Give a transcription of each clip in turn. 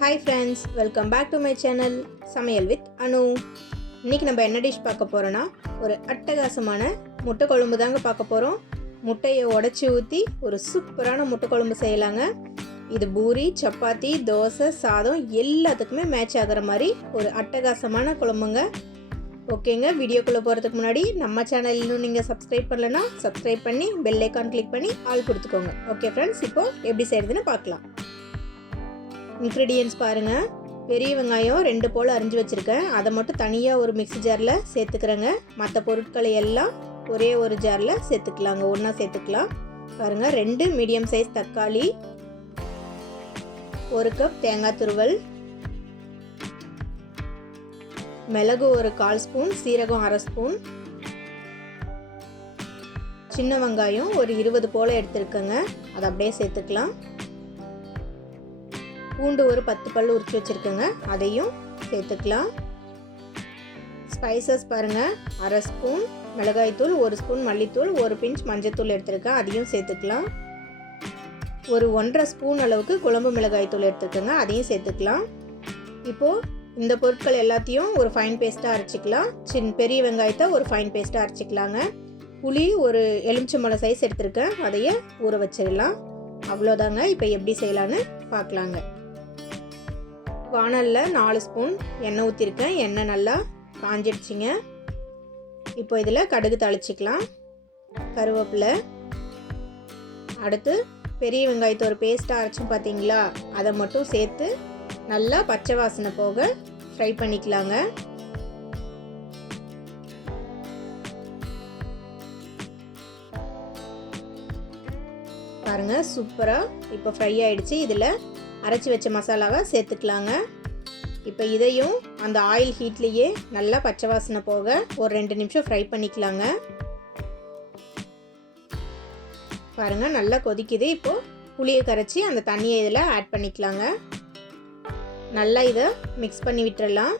Hi friends, welcome back to my channel சமையல் with அனு. இன்னைக்கு நம்ம என்ன டிஷ் பார்க்க போறோம்னா ஒரு அட்டகாசமான முட்டை குழம்பு தாங்க பார்க்க போறோம். முட்டையை உடைச்சி ஊற்றி ஒரு சூப்பரான முட்டை குழம்பு செய்யலாங்க. இது பூரி, சப்பாத்தி, தோசை, சாதம் எல்லாத்துக்குமே மேட்ச் ஆகிற மாதிரி ஒரு அட்டகாசமான குழம்புங்க. ஓகேங்க, வீடியோக்குள்ளே போகிறதுக்கு முன்னாடி நம்ம சேனல் இன்னும் நீங்கள் சப்ஸ்கிரைப் பண்ணலன்னா சப்ஸ்கிரைப் பண்ணி பெல் ஐக்கான் கிளிக் பண்ணி ஆல் கொடுத்துக்கோங்க. ஓகே ஃப்ரெண்ட்ஸ், இப்போது எப்படி செய்கிறதுன்னு பார்க்கலாம். இன்க்ரீடியன்ட்ஸ் பாருங்கள். பெரிய வெங்காயம் 2 போல் அரிஞ்சு வச்சுருக்கேன். அதை மட்டும் தனியாக ஒரு மிக்ஸி ஜாரில் சேர்த்துக்கிறேங்க. மற்ற பொருட்களை எல்லாம் ஒரே ஒரு ஜாரில் சேர்த்துக்கலாங்க, ஒன்றா சேர்த்துக்கலாம். பாருங்கள், 2 மீடியம் சைஸ் தக்காளி, 1 கப் தேங்காய் துருவல், மிளகு ஒரு 1/4 ஸ்பூன், சீரகம் 1/2 ஸ்பூன், சின்ன வெங்காயம் ஒரு 20 போல் எடுத்துருக்கேங்க, அதை அப்படியே சேர்த்துக்கலாம். பூண்டு ஒரு 10 பல் உரிச்சு வச்சுருக்கேங்க, அதையும் சேர்த்துக்கலாம். ஸ்பைசஸ் பாருங்கள், 1/2 ஸ்பூன் மிளகாய்த்தூள், 1 ஸ்பூன் மல்லித்தூள், 1 பிஞ்ச் மஞ்சத்தூள் எடுத்துருக்கேன், அதையும் சேர்த்துக்கலாம். ஒரு 1/2 ஸ்பூன் அளவுக்கு குழம்பு மிளகாய்த்தூள் எடுத்துருக்கேங்க, அதையும் சேர்த்துக்கலாம். இப்போது இந்த பொருட்கள் எல்லாத்தையும் ஒரு ஃபைன் பேஸ்ட்டாக அரைச்சிக்கலாம். பெரிய வெங்காயத்தை ஒரு ஃபைன் பேஸ்ட்டாக அரைச்சிக்கலாங்க. புளி ஒரு எலுமிச்சம்பழம் சைஸ் எடுத்துருக்கேன், அதையே ஊற வச்சிடலாம். அவ்வளோதாங்க. இப்போ எப்படி செய்யலான்னு பார்க்கலாங்க. வானலில் 4 ஸ்பூன் எண்ணெய் ஊற்றிருக்கேன். எண்ணெய் நல்லா காஞ்சிடுச்சிங்க. இப்போ இதில் கடுகு தாளிச்சிக்கலாம், கருவேப்பிலை, அடுத்து பெரிய வெங்காயத்தை ஒரு பேஸ்ட்டாக அரைச்சும் பார்த்தீங்களா, அதை மட்டும் சேர்த்து நல்லா பச்சை வாசனை போக ஃப்ரை பண்ணிக்கலாங்க. பாருங்கள், சூப்பராக இப்போ ஃப்ரை ஆகிடுச்சு. இதில் அரைச்சி வச்ச மசாலாவை சேர்த்துக்கலாங்க. இப்போ இதையும் அந்த ஆயில் ஹீட்லேயே நல்லா பச்சை வாசனை போக ஒரு 2 நிமிஷம் ஃப்ரை பண்ணிக்கலாங்க. பாருங்கள், நல்லா கொதிக்குது. இப்போது புளியை கரைச்சி அந்த தண்ணியை இதில் ஆட் பண்ணிக்கலாங்க. நல்லா இதை மிக்ஸ் பண்ணி விட்டுறலாம்.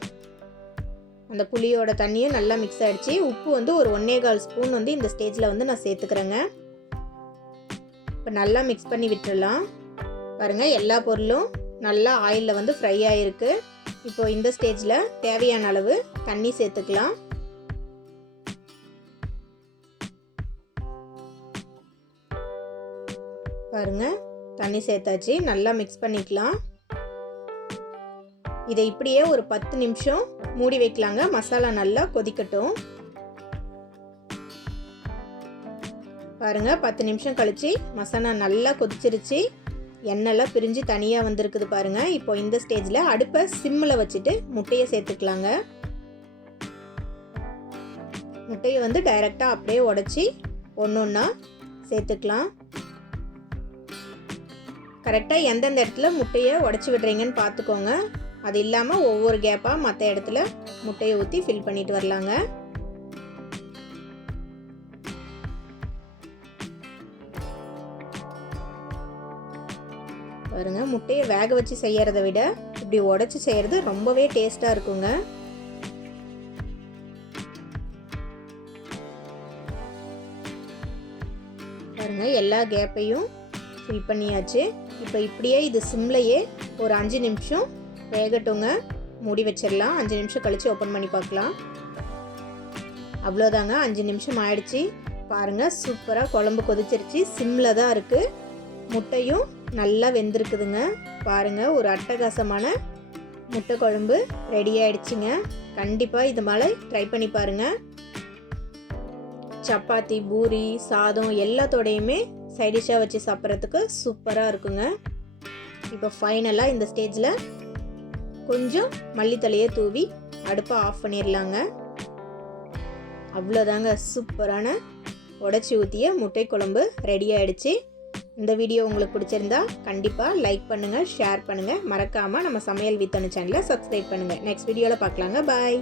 அந்த புளியோட தண்ணியும் நல்லா மிக்ஸ் ஆகிடுச்சு. உப்பு வந்து ஒரு 1/4 ஸ்பூன் வந்து இந்த ஸ்டேஜில் வந்து நான் சேர்த்துக்கிறேங்க. இப்போ நல்லா மிக்ஸ் பண்ணி விட்டுறலாம். பாருங்கள், எல்லா பொருளும் நல்லா ஆயிலில் வந்து ஃப்ரை ஆகிருக்கு. இப்போ இந்த ஸ்டேஜில் தேவையான அளவு தண்ணி சேர்த்துக்கலாம். பாருங்கள், தண்ணி சேர்த்தாச்சு. நல்லா மிக்ஸ் பண்ணிக்கலாம். இதை இப்படியே ஒரு 10 நிமிஷம் மூடி வைக்கலாங்க. மசாலா நல்லா கொதிக்கட்டும். பாருங்கள், 10 நிமிஷம் கழிச்சு மசாலா நல்லா கொதிச்சிருச்சு. எண்ணெய்லாம் பிரிஞ்சு தனியாக வந்திருக்குது பாருங்கள். இப்போ இந்த ஸ்டேஜில் அடுப்பை சிம்மில் வச்சுட்டு முட்டையை சேர்த்துக்கலாங்க. முட்டையை வந்து டைரெக்டாக அப்படியே உடச்சி ஒன்றா சேர்த்துக்கலாம். கரெக்டாக எந்தெந்த இடத்துல முட்டையை உடச்சி விடுறீங்கன்னு பார்த்துக்கோங்க. அது இல்லாமல் ஒவ்வொரு கேப்பாக மற்ற இடத்துல முட்டையை ஊற்றி ஃபில் பண்ணிட்டு வரலாங்க. பாருங்க, முட்டையை வேக வச்சு செய்யறதை விட இப்படி உடைச்சி செய்யறது ரொம்பவே டேஸ்டா இருக்குங்க. பாருங்க, எல்லா கேப்பையும் ஃபில் பண்ணியாச்சு. இப்போ இப்படியே இது சிம்லையே ஒரு 5 நிமிஷம் வேகட்டுங்க. மூடி வச்சிடலாம். 5 நிமிஷம் கழிச்சு ஓப்பன் பண்ணி பார்க்கலாம். அவ்வளோதாங்க, 5 நிமிஷம் ஆயிடுச்சு. பாருங்க, சூப்பராக குழம்பு கொதிச்சிருச்சு. சிம்மில் தான் இருக்கு. முட்டையும் நல்லா வெந்திருக்குதுங்க. பாருங்கள், ஒரு அட்டகாசமான முட்டை குழம்பு ரெடி ஆயிடுச்சுங்க. கண்டிப்பாக இது மாதிரி ட்ரை பண்ணி பாருங்கள். சப்பாத்தி, பூரி, சாதம் எல்லாத்தோடையுமே சைடிஷாக வச்சு சாப்பிட்றதுக்கு சூப்பராக இருக்குங்க. இப்போ ஃபைனலாக இந்த ஸ்டேஜில் கொஞ்சம் மல்லித்தலையை தூவி அடுப்பை ஆஃப் பண்ணிடலாங்க. அவ்வளோதாங்க, சூப்பரான உடைச்சி ஊற்றிய முட்டை குழம்பு ரெடி ஆயிடுச்சு. இந்த வீடியோ உங்களுக்கு பிடிச்சிருந்தா கண்டிப்பாக லைக் பண்ணுங்கள், ஷேர் பண்ணுங்கள். மறக்காமல் நம்ம சமையல் வித் அனு சேனலை சப்ஸ்கிரைப் பண்ணுங்கள். நெக்ஸ்ட் வீடியோவில் பார்க்கலாங்க. பாய்.